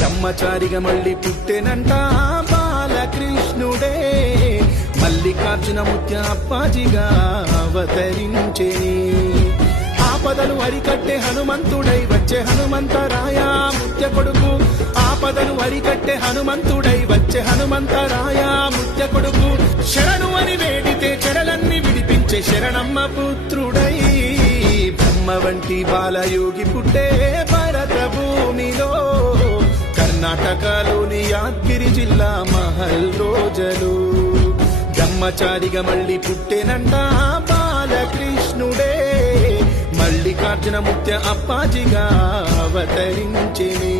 బ్రహ్మచారిగా మళ్ళీ పుట్టెనంట బాలకృష్ణుడే మల్లికార్జున ముత్య అప్పాజిగా అవతరించే ఆపదలు అరికట్టే హనుమంతుడై వచ్చే హనుమంతరాయ ముత్య కొడుకు ఆపదలు అరికట్టే హనుమంతుడై వచ్చే హనుమంతరాయ ముత్య కొడుకు శరణు అని వేడితే చెరలన్నీ విడిపించే శరణమ్మ పుత్రుడై బ్రహ్మ వంటి బాలయోగి పుట్టే భరత భూమిలో కర్ణాటకలోని యాద్గిరి జిల్లా మహల్ రోజలు బ్రహ్మచారిగా మళ్ళీ పుట్టెనంట బాలకృష్ణుడే మల్లికార్జున ముత్య అప్పాజిగా అవతరించెనే